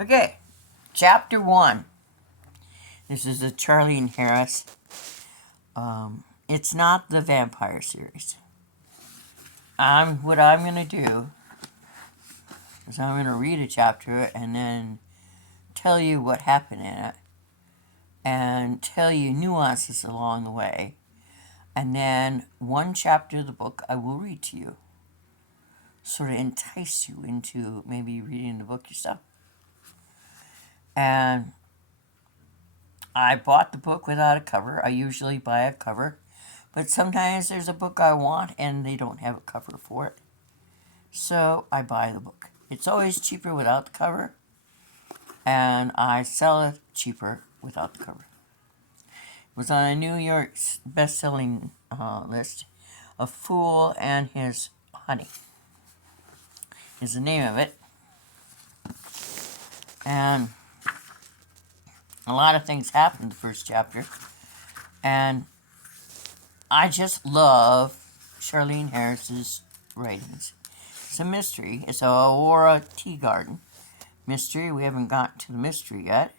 Okay, chapter 1. This is a Charlaine Harris. It's not the vampire series. What I'm going to do is I'm going to read a chapter and then tell you what happened in it and tell you nuances along the way. And then one chapter of the book I will read to you. Sort of entice you into maybe reading the book yourself. And I bought the book without a cover. I usually buy a cover. But sometimes there's a book I want and they don't have a cover for it. So I buy the book. It's always cheaper without the cover. And I sell it cheaper without the cover. It was on a New York best-selling list. A Fool and His Honey is the name of it. And a lot of things happened in the first chapter. And I just love Charlaine Harris's writings. It's a mystery. It's a Aurora Teagarden mystery. We haven't gotten to the mystery yet.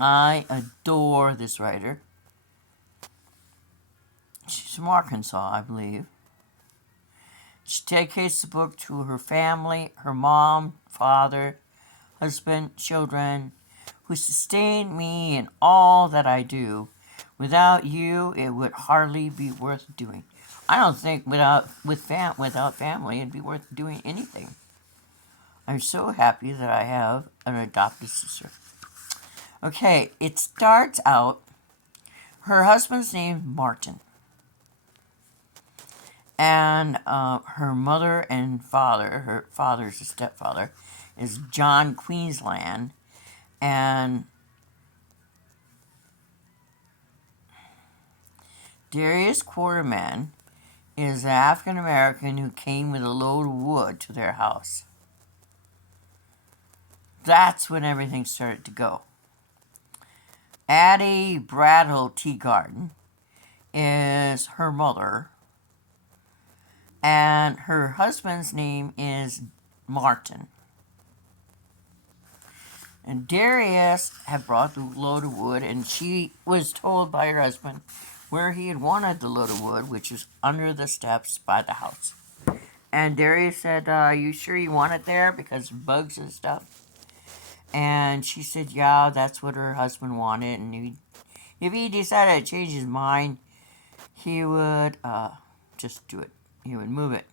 I adore this writer. She's from Arkansas, I believe. She dedicates the book to her family, her mom, father, husband, children, who sustain me in all that I do. Without you, it would hardly be worth doing. I don't think without family, it'd be worth doing anything. I'm so happy that I have an adopted sister. Okay, it starts out, her husband's name Martin. And her mother and father, her father's a stepfather, is John Queensland. And Darius Quarterman is an African American who came with a load of wood to their house. That's when everything started to go. Addie Bradle Teagarden is her mother, and her husband's name is Martin. And Darius had brought the load of wood, and she was told by her husband where he had wanted the load of wood, which was under the steps by the house. And Darius said, are you sure you want it there because of bugs and stuff? And she said, yeah, that's what her husband wanted. And if he decided to change his mind, he would just do it. He would move it.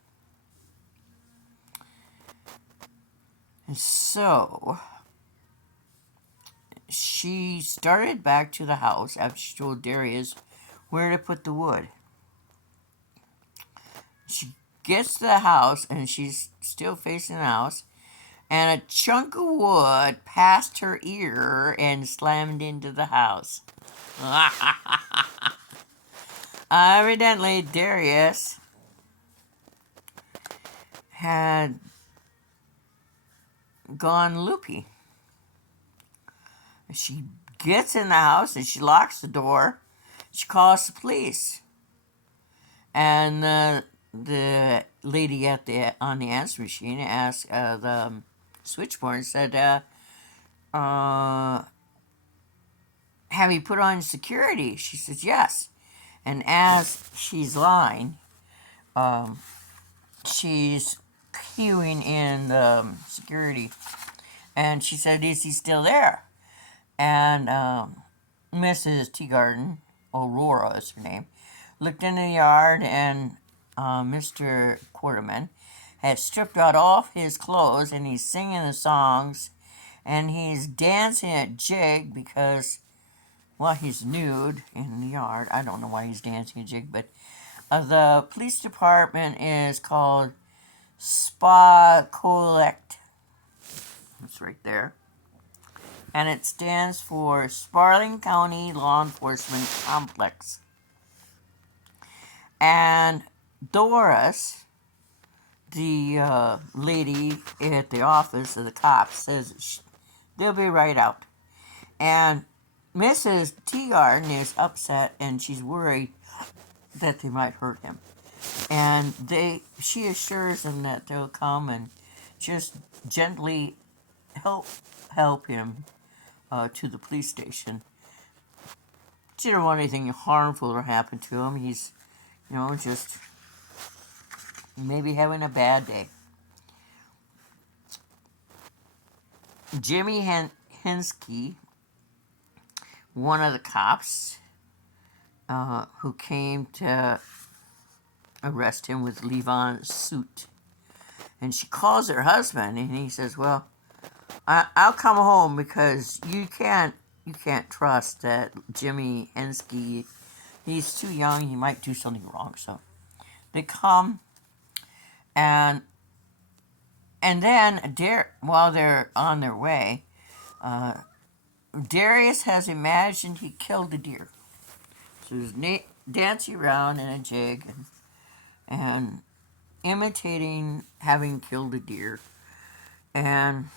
And so she started back to the house after she told Darius where to put the wood. She gets to the house and she's still facing the house, and a chunk of wood passed her ear and slammed into the house. Evidently, Darius had gone loopy. She gets in the house and she locks the door. She calls the police. And the lady on the answer machine asked the switchboard and said, have you put on security? She says, yes. And as she's lying, she's cueing in the security. And she said, is he still there? And Mrs. Teagarden, Aurora is her name, looked into the yard, and Mr. Quarterman had stripped out all his clothes, and he's singing the songs, and he's dancing a jig because, well, he's nude in the yard. I don't know why he's dancing a jig, but the police department is called Spa Collect. It's right there. And it stands for Sparling County Law Enforcement Complex. And Doris, the lady at the office of the cops, says they'll be right out. And Mrs. Teagarden is upset, and she's worried that they might hurt him. And she assures him that they'll come and just gently help help him to the police station. She don't want anything harmful to happen to him. He's, just maybe having a bad day. Jimmy Hensky, one of the cops who came to arrest him with Levon's suit, and she calls her husband, and he says, "Well, I'll come home because you can't trust that Jimmy Hensky. He's too young. He might do something wrong." So they come, and then while they're on their way, Darius has imagined he killed a deer. So he's dancing around in a jig and imitating having killed a deer. And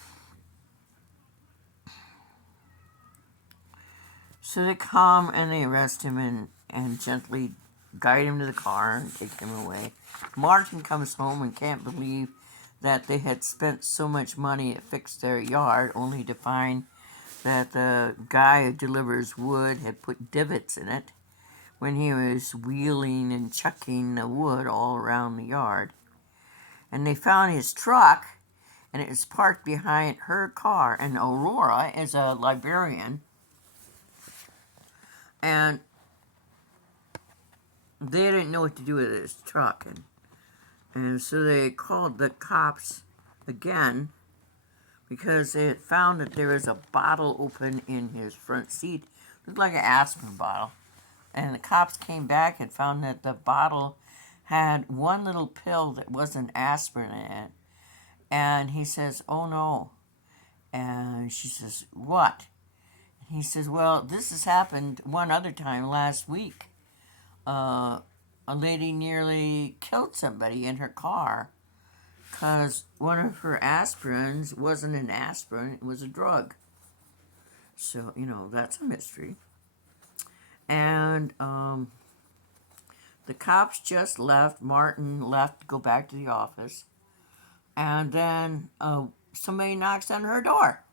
so they come and they arrest him and gently guide him to the car and take him away. Martin comes home and can't believe that they had spent so much money to fix their yard, only to find that the guy who delivers wood had put divots in it when he was wheeling and chucking the wood all around the yard. And they found his truck, and it was parked behind her car. And Aurora is a librarian, and they didn't know what to do with his truck. And so they called the cops again because they had found that there was a bottle open in his front seat. It looked like an aspirin bottle. And the cops came back and found that the bottle had one little pill that wasn't aspirin in it. And he says, "Oh no." And she says, "What?" And he says, "Well, this has happened one other time last week. A lady nearly killed somebody in her car because one of her aspirins wasn't an aspirin, it was a drug." So, that's a mystery. And the cops just left. Martin left to go back to the office. And then somebody knocks on her door.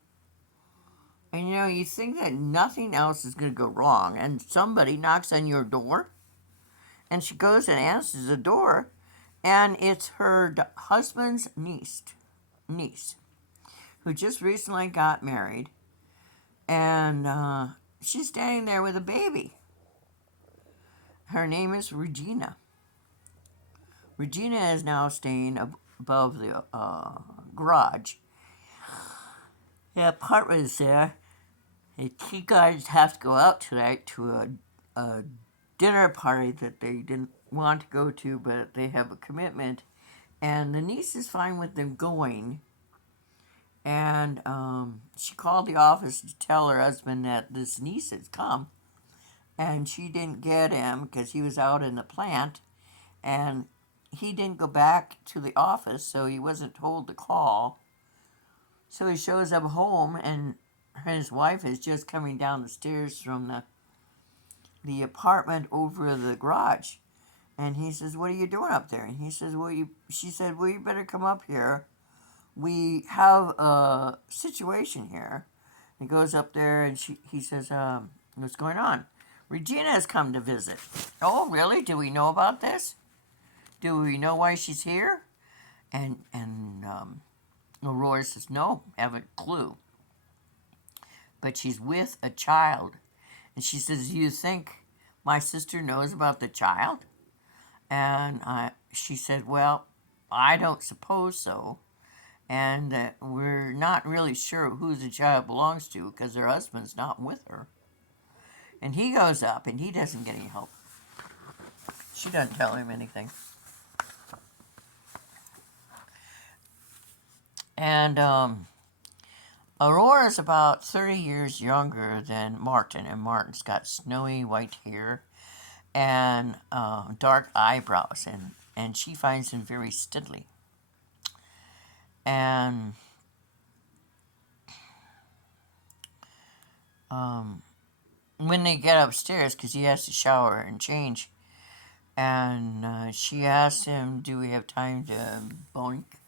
And you think that nothing else is going to go wrong. And somebody knocks on your door. And she goes and answers the door. And it's her husband's niece, who just recently got married. And she's standing there with a baby. Her name is Regina. Regina is now staying above the garage. The apartment is there. The teagardens have to go out tonight to a dinner party that they didn't want to go to, but they have a commitment. And the niece is fine with them going. And she called the office to tell her husband that this niece has come. And she didn't get him because he was out in the plant. And he didn't go back to the office, so he wasn't told to call. So he shows up home, and his wife is just coming down the stairs from the apartment over the garage. And he says, "What are you doing up there?" And he says, she said, "Well, you better come up here. We have a situation here." He goes up there, and he says, "What's going on?" "Regina has come to visit." "Oh, really? Do we know about this? Do we know why she's here?" And Aurora says, "No, haven't a clue. But she's with a child." And she says, "Do you think my sister knows about the child?" And she said, "Well, I don't suppose so. And we're not really sure who the child belongs to because her husband's not with her." And he goes up and he doesn't get any help. She doesn't tell him anything. And Aurora's about 30 years younger than Martin, and Martin's got snowy white hair and dark eyebrows, and she finds him very steadily. And when they get upstairs, because he has to shower and change, and she asked him, "Do we have time to boink?"